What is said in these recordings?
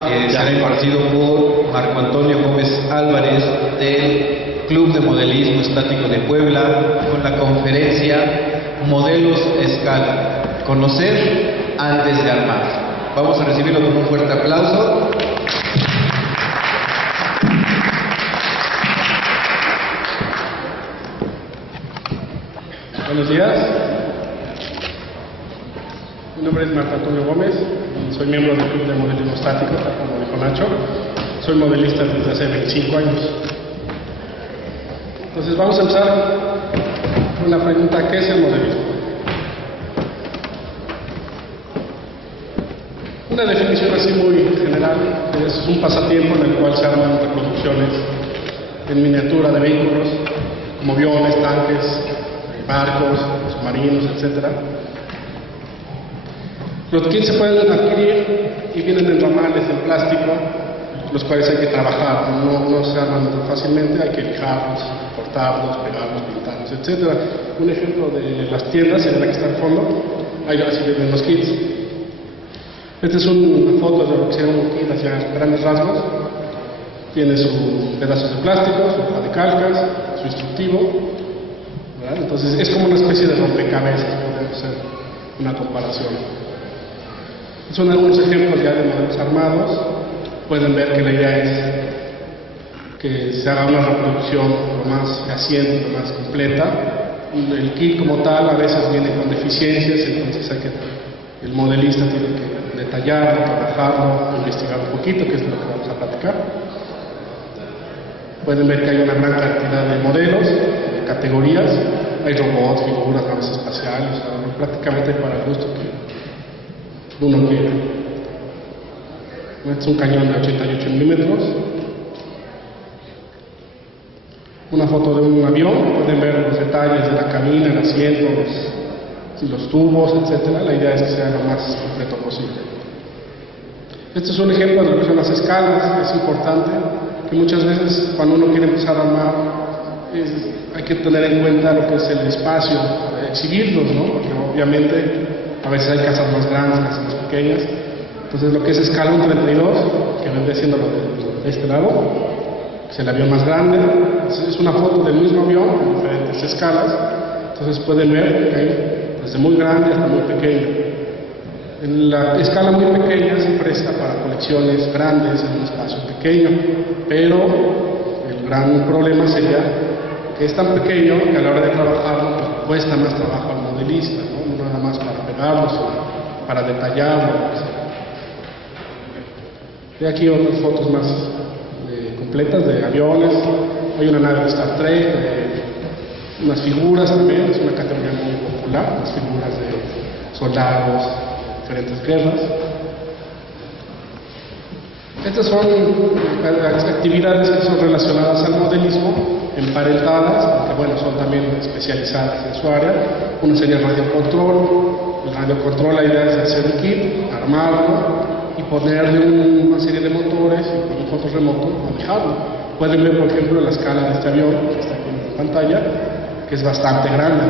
Será impartido por Marco Antonio Gómez Álvarez del Club de Modelismo Estático de Puebla con la conferencia Modelos a Escala, conocer antes de armar. Vamos a recibirlo con un fuerte aplauso. Buenos días, mi nombre es Marco Antonio Gómez, soy miembro del Club de Modelismo Estático, como dijo Nacho. Soy modelista desde hace 25 años. Entonces vamos a empezar con la pregunta: ¿qué es el modelismo? Una definición así muy general: es un pasatiempo en el cual se arman reproducciones en miniatura de vehículos como aviones, tanques, barcos, submarinos, etc. Los kits se pueden adquirir y vienen en ramales de plástico, los cuales hay que trabajar, no se arman fácilmente, hay que lijarlos, cortarlos, pegarlos, pintarlos, etc. Un ejemplo de las tiendas en la que está al fondo, ahí así vienen los kits. Esta es una foto de lo que sería un kit hacia grandes rasgos. Tiene sus pedazos de plástico, su hoja de calcas, su instructivo. Entonces es como una especie de rompecabezas, podemos hacer una comparación. Son algunos ejemplos ya de modelos armados. Pueden ver que la idea es que se haga una reproducción lo más fehaciente, lo más completa. El kit como tal a veces viene con deficiencias, entonces el modelista tiene que detallarlo, trabajarlo, investigar un poquito, que es de lo que vamos a platicar. Pueden ver que hay una gran cantidad de modelos, de categorías. Hay robots, figuras, naves espaciales, prácticamente para el gusto que uno quiera. Este es un cañón de 88 milímetros. Una foto de un avión, pueden ver los detalles de la cabina, el asiento, los tubos, etc. La idea es que sea lo más completo posible. Este es un ejemplo de lo que son las escalas. Es importante que muchas veces cuando uno quiere empezar a armar hay que tener en cuenta lo que es el espacio para exhibirlos, ¿no? Porque obviamente a veces hay casas más grandes, casas más pequeñas. Entonces lo que es escala 1.32, que vendría siendo lo de este lado, es el avión más grande. Entonces, es una foto del mismo avión en diferentes escalas. Entonces pueden ver que hay desde muy grande hasta muy pequeño. En la escala muy pequeña se presta para colecciones grandes en un espacio pequeño, pero el gran problema sería que es tan pequeño que a la hora de trabajarlo pues, cuesta más trabajo al modelista, no nada más para pegarlo, sino para detallarlo. Y aquí otras fotos más completas de aviones. Hay una nave de Star Trek, unas figuras también, es una categoría muy popular, las figuras de soldados, diferentes guerras. Estas son las actividades que son relacionadas al modelismo, emparentadas, que bueno, son también especializadas en su área. Una sería el radiocontrol. El radiocontrol, la idea es hacer un kit, armarlo y ponerle una serie de motores y con un control remoto manejarlo. Pueden ver, por ejemplo, la escala de este avión, que está aquí en pantalla, que es bastante grande,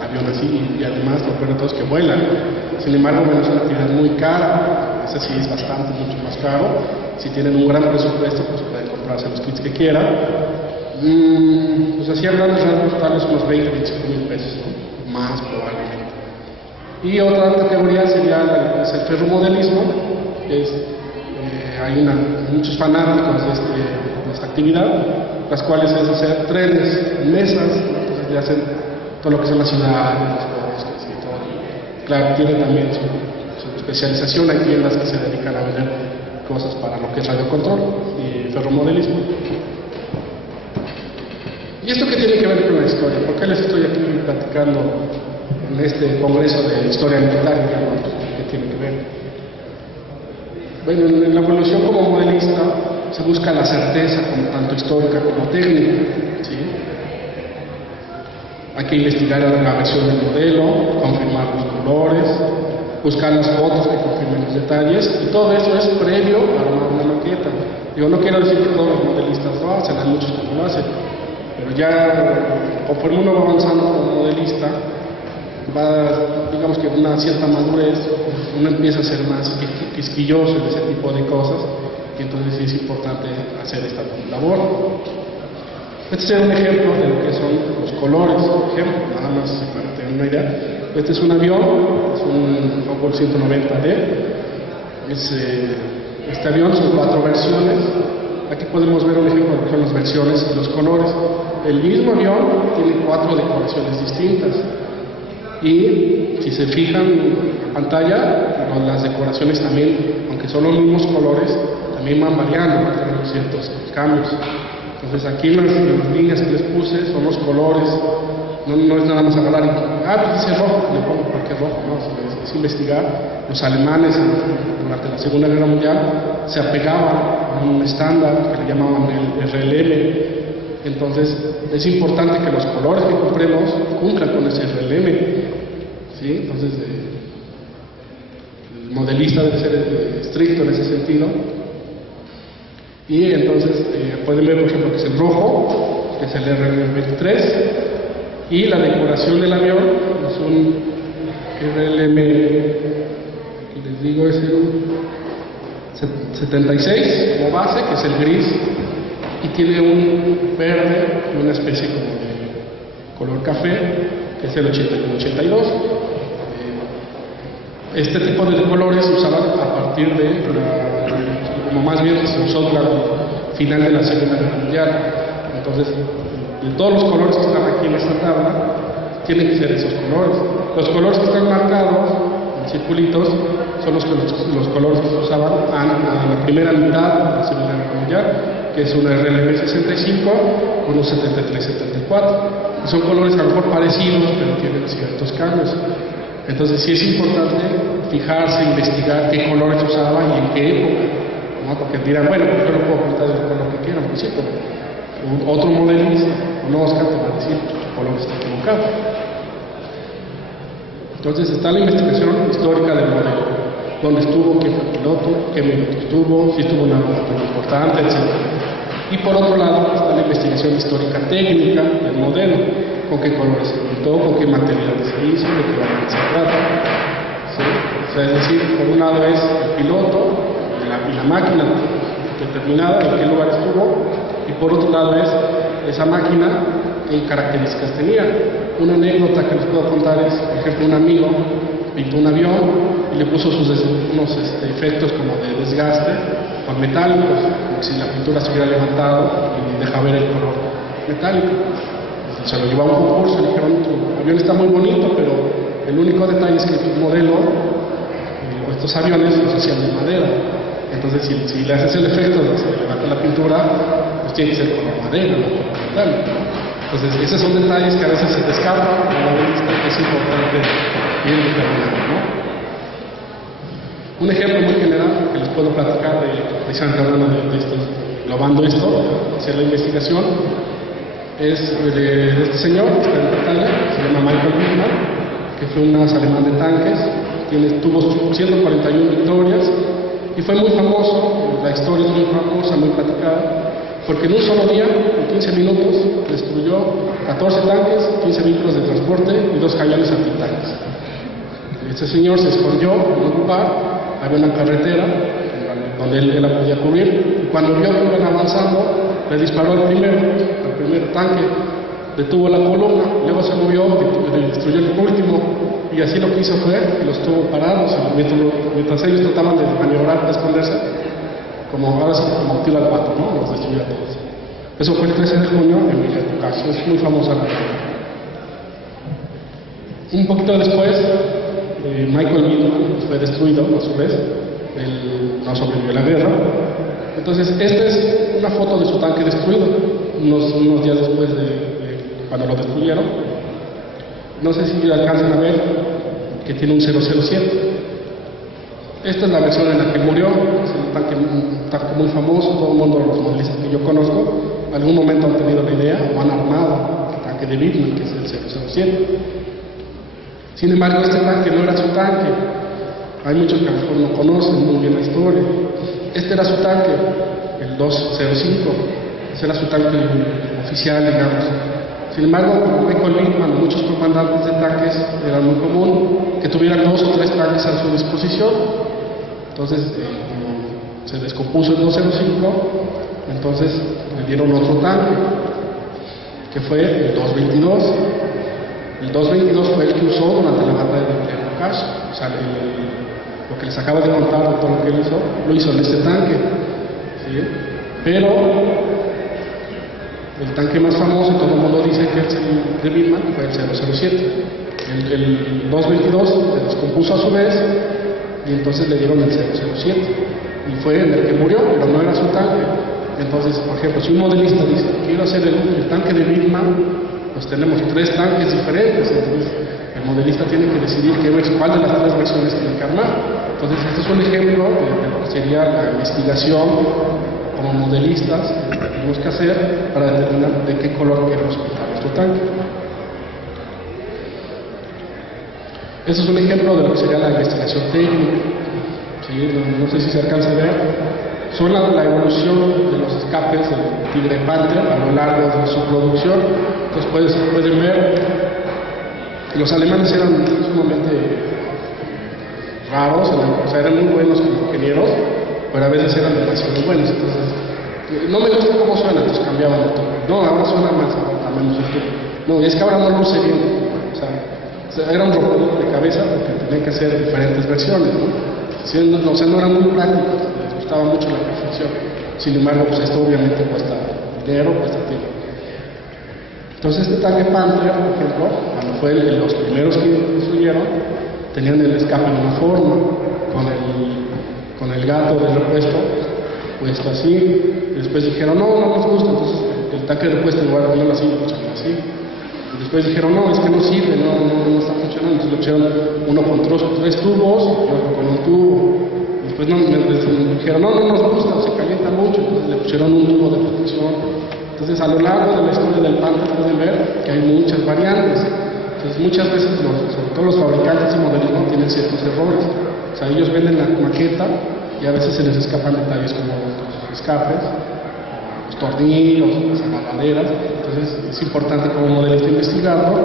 avión así, y además lo peor de todo es que vuelan. Sin embargo, bueno, es una actividad muy cara. Esa sí es bastante, mucho más caro. Si tienen un gran presupuesto, pues pueden comprarse los kits que quieran. Pues así a grandes rasgos, tal vez unos 20, 25 mil pesos, ¿no? Más probablemente. Y otra categoría sería el ferromodelismo. Hay muchos fanáticos de esta actividad, las cuales es hacer trenes, mesas, entonces ya hacen todo lo que son las ciudades, los bosques y todo. Claro, tiene también su especialización. Hay tiendas que se dedican a vender cosas para lo que es radiocontrol y ferromodelismo. ¿Y esto qué tiene que ver con la historia? ¿Por qué les estoy aquí platicando en este congreso de historia militar? ¿Qué tiene que ver? Bueno, en la evolución como modelista se busca la certeza, tanto histórica como técnica, ¿sí? Hay que investigar la versión del modelo, confirmar los colores, buscar las fotos que confirmen los detalles, y todo eso es previo a armar una maqueta. Yo no quiero decir que todos los modelistas lo hacen, hay muchos que no lo hacen, pero ya conforme uno va avanzando como modelista, va, digamos que una cierta madurez, uno empieza a ser más quisquilloso en ese tipo de cosas, y entonces sí es importante hacer esta labor. Este es un ejemplo de lo que son los colores, por ejemplo, nada más para tener una idea. Este es un avión, es un Fokker 190D. Este avión son 4 versiones. Aquí podemos ver un ejemplo de lo que son las versiones y los colores. El mismo avión tiene 4 decoraciones distintas. Y si se fijan en la pantalla, las decoraciones también, aunque son los mismos colores, también van variando, tienen ciertos cambios. Entonces aquí las líneas que les puse son los colores, no es nada más agarrar y, pues dice rojo, le pongo cualquier rojo, no, es investigar. Los alemanes durante la Segunda Guerra Mundial se apegaban a un estándar que le llamaban el RLM. Entonces es importante que los colores que compremos cumplan con ese RLM, ¿sí? Entonces el modelista debe ser estricto en ese sentido. Y entonces pueden ver, por ejemplo, que es el rojo, que es el RLM23, y la decoración del avión es un RLM, les digo, es el 76 como base, que es el gris, y tiene un verde y una especie como de color café, que es el 81-82. Este tipo de colores se usaban a partir de como más bien se usó durante el final de la Segunda Guerra Mundial. Entonces, de todos los colores que están aquí en esta tabla, tienen que ser esos colores. Los colores que están marcados en circulitos son los colores que se usaban a la primera mitad de la Segunda Guerra Mundial, que es un RLM 65 con un 73-74. Son colores a lo mejor parecidos, pero tienen ciertos cambios. Entonces sí es importante fijarse, investigar qué colores usaba y en qué época, ¿no? Porque dirán, bueno, pues yo lo puedo pintar del color que quieran, pues sí, pero otro modelista conozca, te va a decir que el color está equivocado. Entonces está la investigación histórica del modelo, dónde estuvo, quién fue el piloto, qué minutos estuvo, si estuvo en una batalla importante, etc. Y por otro lado está la investigación histórica técnica del modelo, con qué colores se pintó, con qué materiales se hizo, de qué variante se trata. ¿Sí? O sea, es decir, por un lado es el piloto y la máquina determinada, en qué lugar estuvo, y por otro lado es esa máquina, qué características tenía. Una anécdota que les puedo contar es, por ejemplo, un amigo pintó un avión y le puso unos efectos como de desgaste con metálicos, como si la pintura se hubiera levantado y deja ver el color metálico. Se lo llevó a un concurso y le dijeron, tu avión está muy bonito, pero el único detalle es que tu modelo, estos aviones los hacían de madera. Entonces, si le haces el efecto de que se levanta la pintura, pues tiene que ser color madera, no color metálico. Entonces, esos son detalles que a veces se te escapan, que es importante ir determinando, ¿no? Un ejemplo muy general que les puedo platicar precisamente hablando de esto, globando esto, hacer la investigación, es de este señor, que está en pantalla, se llama Michael Wittmann, que fue un alemán de tanques, tuvo 141 victorias y fue muy famoso, la historia es muy famosa, muy platicada, porque en un solo día, en 15 minutos, destruyó 14 tanques, 15 vehículos de transporte y 2 cañones antitanques. Este señor se escondió en un lugar, había una carretera donde él la podía cubrir, y cuando vio que iban avanzando, le disparó al primer tanque, detuvo la columna, luego se movió y destruyó el último, y así lo que hizo fue que los tuvo parados, mientras ellos trataban de maniobrar, de esconderse, como ahora sí, como tiro al pato, ¿no? Los destruyó a todos. Eso fue el 13 de junio en Villa Tucasio, es muy famosa la historia. Un poquito después, Michael Wittmann fue destruido a su vez, él no sobrevivió a la guerra. Entonces, esta es una foto de su tanque destruido, unos días después de cuando lo destruyeron. No sé si alcanzan a ver que tiene un 007. Esta es la versión en la que murió, es un tanque muy famoso, todo el mundo, los modelistas que yo conozco, en algún momento han tenido la idea o han armado el tanque de Wittmann, que es el 007. Sin embargo, este tanque no era su tanque. Hay muchos que a lo mejor no conocen muy bien la historia. Este era su tanque, el 205. Ese era su tanque oficial, digamos. Sin embargo, Michael Wittmann y muchos comandantes de tanques eran muy tuvieran 2 o 3 tanques a su disposición. Entonces, como se descompuso el 205, entonces le dieron otro tanque, que fue el 222. El 222 fue el que usó durante la batalla de Bocash. O sea, lo que les acabo de contar de todo lo que él hizo, lo hizo en este tanque, ¿sí? Pero el tanque más famoso, y todo el mundo dice que es el de Widman, fue el 007. El 222 se descompuso a su vez, y entonces le dieron el 007. Y fue en el que murió, pero no era su tanque. Entonces, por ejemplo, si un modelista dice, quiero hacer el tanque de Widman, pues tenemos 3 tanques diferentes. Entonces, el modelista tiene que decidir cuál de las 3 versiones tiene que armar. Entonces, este es un ejemplo de lo que sería la investigación como modelistas que tenemos que hacer para determinar de qué color queremos pintar nuestro tanque. Este es un ejemplo de lo que sería la investigación técnica. ¿Sí? No sé si se alcanza a ver. Son la evolución de los escapes del Tigre Panther a lo largo de su producción. Entonces pueden ver que los alemanes eran sumamente raros, o sea, eran muy buenos como ingenieros, pero a veces eran demasiado buenos. Entonces, no me gusta cómo suena, entonces cambiaban de tono. No, ahora suena más, menos esto. No, y es que ahora no luce bien. O sea, era un robot de cabeza porque tenían que hacer diferentes versiones, ¿no? O sea, no eran muy prácticos, les gustaba mucho la perfección. Sin embargo, pues esto obviamente cuesta dinero, cuesta tiempo. Entonces este tanque Panther, por ejemplo, cuando fue los primeros que construyeron, tenían el escape en una forma, con el gato del repuesto puesto así. Y después dijeron, no nos gusta, entonces el tanque de repuesto en lugar de ponerlo así, lo pusieron así. Y después dijeron, no, es que no sirve, no está funcionando. Entonces le pusieron uno con 3 tubos y otro con un tubo. Después dijeron, no nos gusta, se calienta mucho, entonces le pusieron un tubo de protección. Entonces, a lo largo de la historia del Panther pueden ver que hay muchas variantes. Entonces, muchas veces, sobre todo los fabricantes de modelismo, tienen ciertos errores. O sea, ellos venden la maqueta y a veces se les escapan detalles como los escapes, los tornillos, las agarraderas. Entonces, es importante como modelista investigarlo,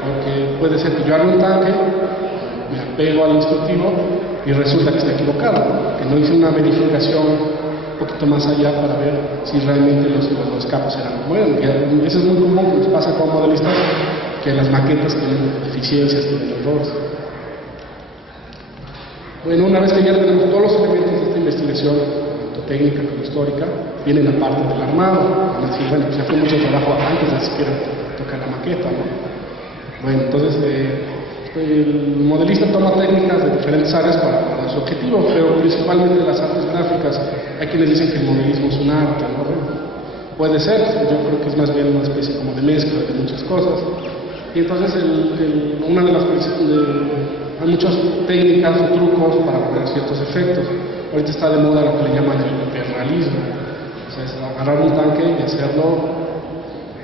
porque puede ser que yo haga un tanque, me apego al instructivo y resulta que está equivocado, que no hice una verificación un poquito más allá para ver si realmente los escapes eran buenos. Y eso es muy común que nos pasa como modelistas, que las maquetas tienen deficiencias, tienen errores. Bueno, una vez que ya tenemos todos los elementos de esta investigación, tanto técnica como histórica, viene la parte del armado. Es decir, bueno, pues ya fue mucho trabajo antes de siquiera tocar la maqueta, ¿no? Bueno, entonces el modelista toma técnicas de diferentes áreas para su objetivo, pero principalmente las artes gráficas. Hay quienes dicen que el modelismo es un arte, ¿no? Puede ser, yo creo que es más bien una especie como de mezcla de muchas cosas. Y entonces una de las hay muchas técnicas o trucos para lograr ciertos efectos. Ahorita está de moda lo que le llaman el hiperrealismo. O sea, es agarrar un tanque y hacerlo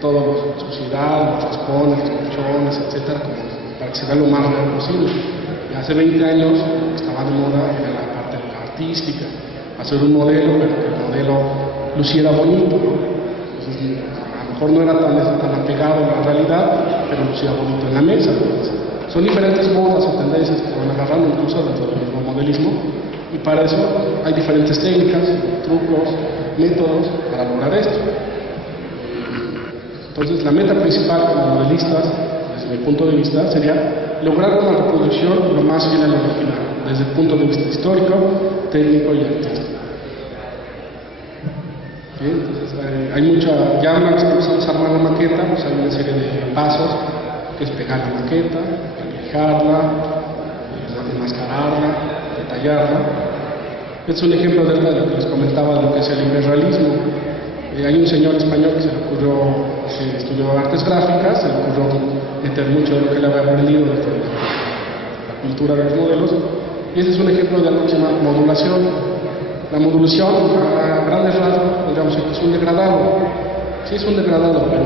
todo, suciedad, los raspones, los colchones, etcétera, para que se vea lo más real posible. Y hace 20 años estaba de moda en la parte artística, hacer un modelo, pero que el modelo luciera bonito, ¿no? Entonces, a lo mejor no era tan apegado a la realidad, pero lucía bonito en la mesa. Entonces, son diferentes modas o tendencias que van agarrando incluso dentro del mismo modelismo, y para eso hay diferentes técnicas, trucos, métodos para lograr esto. Entonces, la meta principal como modelistas, desde mi punto de vista, sería lograr una reproducción lo más fiel al original, desde el punto de vista histórico, técnico y artístico. ¿Sí? Entonces, hay mucha, ya una vez que empezamos a armar la maqueta, pues hay una serie de pasos, que es pegar la maqueta, lijarla, enmascararla, detallarla. Este es un ejemplo de lo que les comentaba de lo que es el hiperrealismo. Hay un señor español que se le ocurrió, que estudió artes gráficas, se le ocurrió meter mucho de lo que le había aprendido de la cultura de los modelos, y este es un ejemplo de algo que se llama modulación. La modulación, a grandes rasgos, digamos que es un degradado. Sí, es un degradado, pero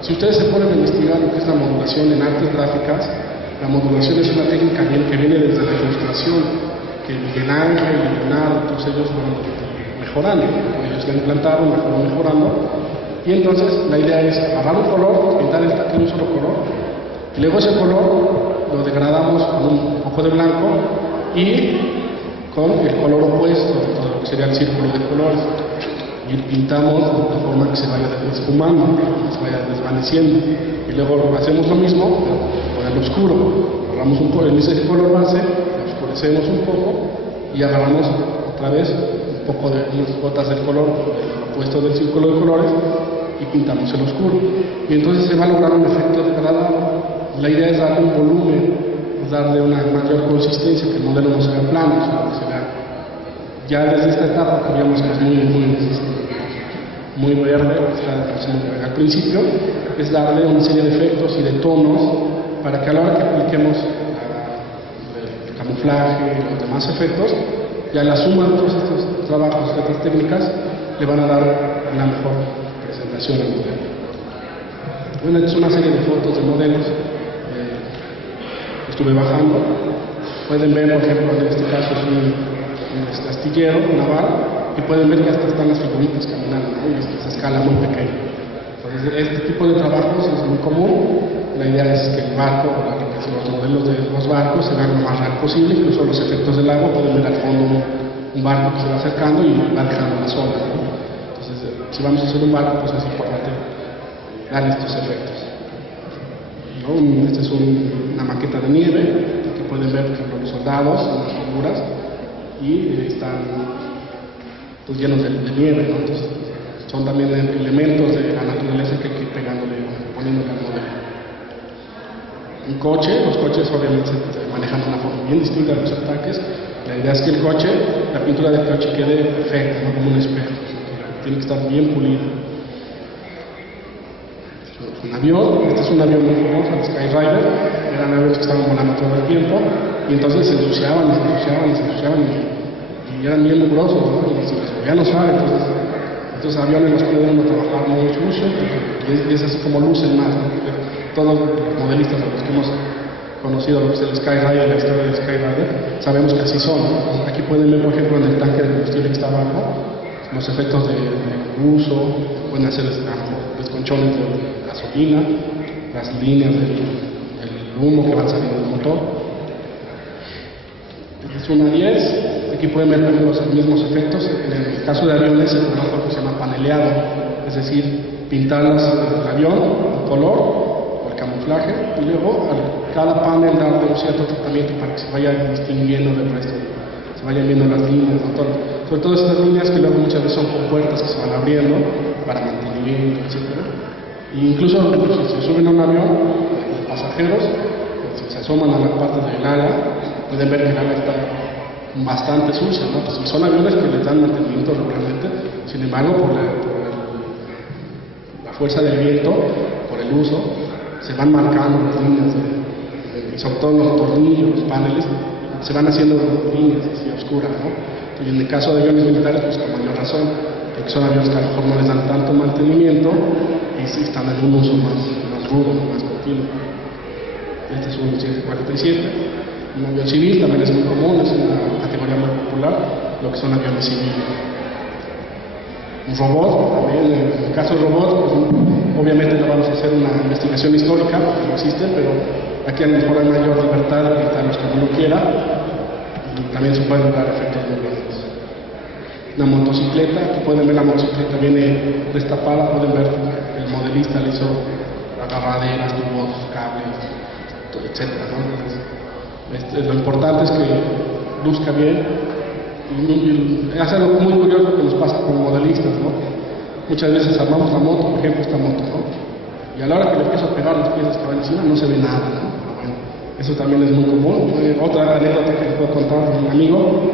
si ustedes se ponen a investigar lo que es la modulación en artes gráficas, la modulación es una técnica que viene desde la ilustración, que Miguel Ángel y Leonardo, todos ellos fueron mejorando, ellos la implantaron, la fueron mejorando, y entonces la idea es agarrar un color, pintar el tanque en un solo color, y luego ese color lo degradamos con un poco de blanco y con el color opuesto, todo lo que sería el círculo de colores. Y pintamos de forma que se vaya esfumando, que se vaya desvaneciendo. Y luego hacemos lo mismo, pero con el oscuro. Agarramos ese color base, lo oscurecemos un poco y agarramos otra vez un poco de unas gotas del color opuesto del círculo de colores y pintamos el oscuro. Y entonces se va a lograr un efecto agradable. La idea es darle un volumen, es darle una mayor consistencia, que el modelo no se vea plano, sino que se vea. Ya desde esta etapa que vemos que es muy verde, al principio, es darle una serie de efectos y de tonos para que a la hora que apliquemos el camuflaje y los demás efectos, ya la suma de todos estos trabajos, estas técnicas, le van a dar una mejor presentación al modelo. Bueno, esta es una serie de fotos de modelos. Estuve bajando. Pueden ver, por ejemplo, en este caso es un astillero naval, y pueden ver que hasta están las figuritas caminando, ¿no? Y es a escala muy pequeña. Entonces, este tipo de trabajos es muy común. La idea es que el barco, los modelos de los barcos se vean lo más real posible, incluso los efectos del agua. Pueden ver al fondo un barco que se va acercando y va dejando las olas, ¿no? Entonces, si vamos a hacer un barco, pues es importante dar estos efectos, ¿no? Esta es una maqueta de nieve. Aquí pueden ver, por ejemplo, los soldados, las figuras, y están pues llenos de nieve, ¿no? Entonces, son también elementos de la naturaleza que hay que ir pegándole, poniéndole al modelo. Un coche, los coches obviamente se manejan de una forma bien distinta de los ataques. La idea es que el coche, la pintura del coche quede perfecta, ¿no? Como un espejo, tiene que estar bien pulido. Un avión, este es un avión muy famoso, el Skyrider. Eran aviones que estaban volando todo el tiempo y entonces se ensuciaban y eran bien mugrosos, ¿no? Y se les volvían a usar. Entonces estos aviones los puede uno trabajar muy sucio y es así como lucen más, ¿no? Todos los modelistas a los que hemos conocido lo que es el Skyrider, la historia del Skyrider, sabemos que así son, ¿no? Aquí pueden ver, por ejemplo, en el tanque de combustible que está abajo, los efectos de uso. Pueden hacer desconchones de gasolina, las líneas del humo que van saliendo del motor. Es una 10. Aquí pueden ver también los mismos efectos. En el caso de aviones se conoce lo que se llama paneleado, es decir, pintar el avión, el color o el camuflaje, y luego a cada panel darle un cierto tratamiento para que se vaya distinguiendo del resto, se vayan viendo las líneas, ¿no? Sobre todo estas líneas que luego muchas veces son compuertas que se van abriendo para mantenimiento, etc. Incluso si se suben a un avión de pasajeros, si se asoman a la parte del ala, pueden ver que el ala está bastante sucia, ¿no? Pues son aviones que les dan mantenimiento regularmente. Sin embargo, por la fuerza del viento, por el uso, se van marcando las líneas, sobre todo los tornillos, los paneles, se van haciendo líneas así oscuras, ¿no? Y en el caso de aviones militares, pues con mayor razón, porque son aviones que a lo mejor no les dan tanto mantenimiento y sí están en un uso más rudo, más continuo. Este es un 747, un avión civil, también es muy común, es una categoría muy popular, lo que son aviones civiles. Un robot, también en el caso del robot, pues, obviamente no vamos a hacer una investigación histórica, porque no existe, pero aquí a lo mejor hay mayor libertad de pintar los que uno quiera, y también se pueden lograr efectos muy bonitos. Una motocicleta, aquí pueden ver la motocicleta, viene destapada, pueden ver el modelista le hizo agarraderas, tubos, cables, etc., ¿no? Entonces, lo importante es que luzca bien. Y es algo muy curioso que nos pasa como modelistas, ¿no? Muchas veces armamos la moto, por ejemplo esta moto, ¿no? Y a la hora que le empiezo a pegar las piezas que van encima no se ve nada, ¿no? Pero bueno, eso también es muy común. Otra anécdota que les puedo contar de un amigo,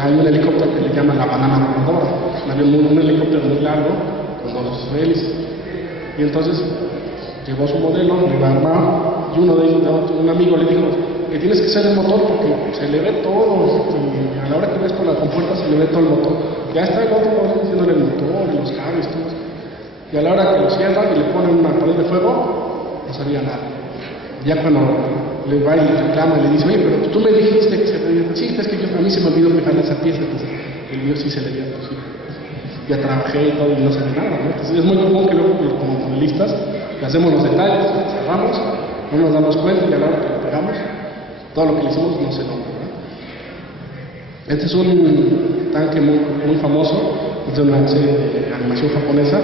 hay un helicóptero que le llaman la banana voladora, un helicóptero muy largo con dos hélices, y entonces llevó su modelo, lo iba a armar, y un amigo le dijo que tienes que hacer el motor porque se le ve todo, y a la hora que ves por la compuerta se le ve todo el motor. Ya está el otro haciéndole el motor y los cables, todo eso. Y a la hora que lo cierran y le ponen una pared de fuego, no sabía nada. Ya cuando le va y le reclama y le dice, oye, pero tú me dijiste que se veía. Sí, es que a mí se me olvidó pegarle esa pieza, entonces el mío sí se le veía posible. Ya trabajé y todo y no se ve nada, ¿no? Entonces es muy común que luego como modelistas le hacemos los detalles, cerramos, no nos damos cuenta y a la hora que lo pegamos, todo lo que le hicimos no se logra, ¿verdad? Este es un tanque muy famoso, es de una serie de animación japonesa,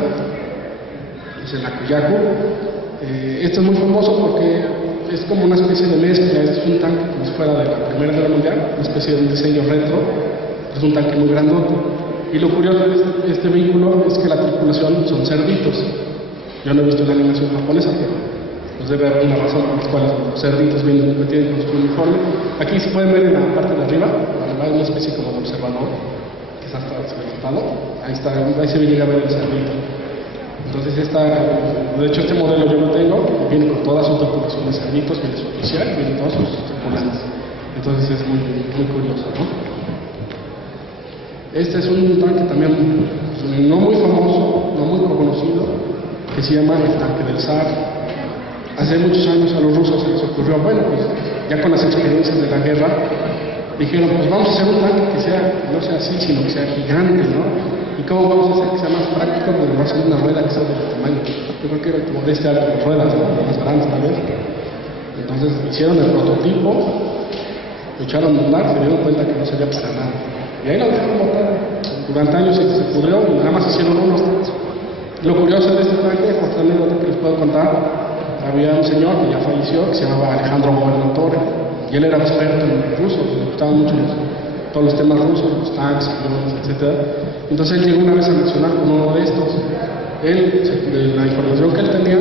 es el Akuyaku. Este es muy famoso porque es como una especie de mezcla, es un tanque como si fuera de la Primera Guerra Mundial, una especie de un diseño retro, es un tanque muy grandote. Y lo curioso de este vehículo es que la tripulación son cerditos. Yo no he visto la animación japonesa, pero pues debe haber una razón por la cual los cerditos vienen tienen con su uniforme. Aquí se pueden ver en la parte de arriba, hay una especie como de observador, que está levantado. Ahí se llega a ver el cerdito. Entonces de hecho este modelo yo lo tengo, viene con toda su tripulación de cerditos, viene su oficial, viene todos sus tripulantes. Entonces es muy curioso, ¿no? Este es un tanque también no muy famoso, no muy conocido, que se llama el tanque del Zar. Hace muchos años a los rusos se les ocurrió, bueno, pues ya con las experiencias de la guerra, dijeron, pues vamos a hacer un tanque que no sea así, sino que sea gigante, ¿no? ¿Y cómo vamos a hacer que sea más práctico? Pues vamos a hacer una rueda que sea de este tamaño. Yo creo que era como de este alto, ruedas, ¿no? Más grandes tal vez. Entonces hicieron el prototipo, lo echaron a andar, se dieron cuenta que no servía para nada. Y ahí lo dejaron botar. Durante años se pudrió y nada más hicieron unos. Lo curioso de este tanque, otra anécdota que les puedo contar, había un señor que ya falleció, que se llamaba Alejandro Gobernatore, y él era experto en ruso, le gustaban mucho todos los temas rusos, los tanques, aviones, etc. Entonces él llegó una vez a mencionar con uno de estos. De la información que él tenía,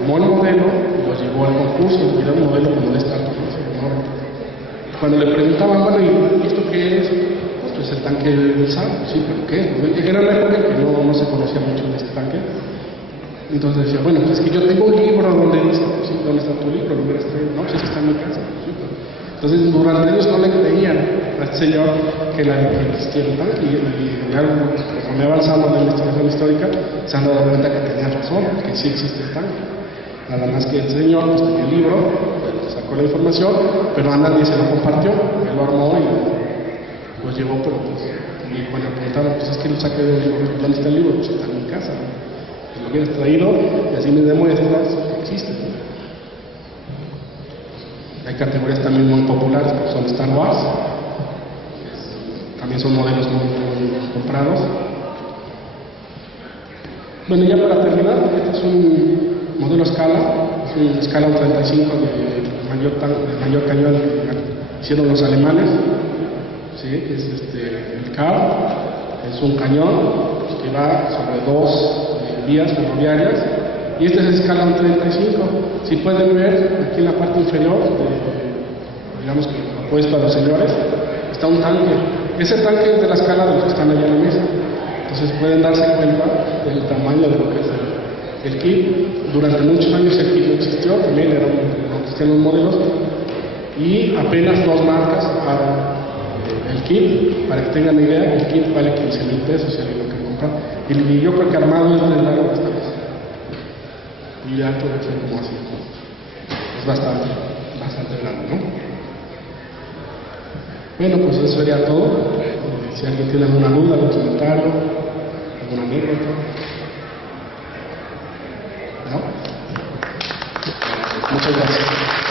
tomó el modelo y lo llevó al concurso, y era un modelo como de esta altura. Cuando le preguntaban, bueno, ¿y esto qué es? Pues el tanque del Zar, sí, pero ¿qué? Era una época que no se conocía mucho de este tanque. Entonces decía, bueno, pues es que yo tengo un libro donde dice, pues, sí, ¿dónde está tu libro? ¿Lo hubieras traído? No, pues es que está en mi casa. Sí, pero... Entonces, durante ellos no le creían a este señor que existía el tanque, y algo, conforme avanzando en la investigación histórica, se han dado cuenta que tenía razón, que sí existe el tanque. Nada más que el señor pues, tenía el libro, sacó la información, pero a nadie se lo compartió, él lo armó y lo llevó, pero pues, y cuando le preguntaron, pues es que lo saqué del libro, ¿dónde está el libro? Pues está en mi casa, ¿no? Pues lo hubieras traído y así me demuestras que existe, ¿no? Hay categorías también muy populares, como son Star Wars, también son modelos muy comprados. Bueno, ya para terminar, este es un modelo escala, es un escala 35 de mayor cañón que hicieron los alemanes, ¿sí? Es el CAR, es un cañón que va sobre 2 vías ferroviarias, y este es escala 35. Si pueden ver, aquí en la parte inferior, digamos que opuesto a los señores, está un tanque. Ese tanque es de la escala de los que están allá en la mesa. Entonces pueden darse cuenta del tamaño de lo que es el kit. Durante muchos años el kit no existió, también no existían los modelos, y apenas 2 marcas sacaron el kit. Para que tengan una idea, el kit vale 15,000 pesos si alguien lo quiere comprar. Y yo creo que armado es de largo esta vez. Y ya puede ser como así. Es bastante grande, ¿no? Bueno, pues eso sería todo. Si alguien tiene alguna duda, algún comentario, alguna anécdota. ¿No? Muchas gracias.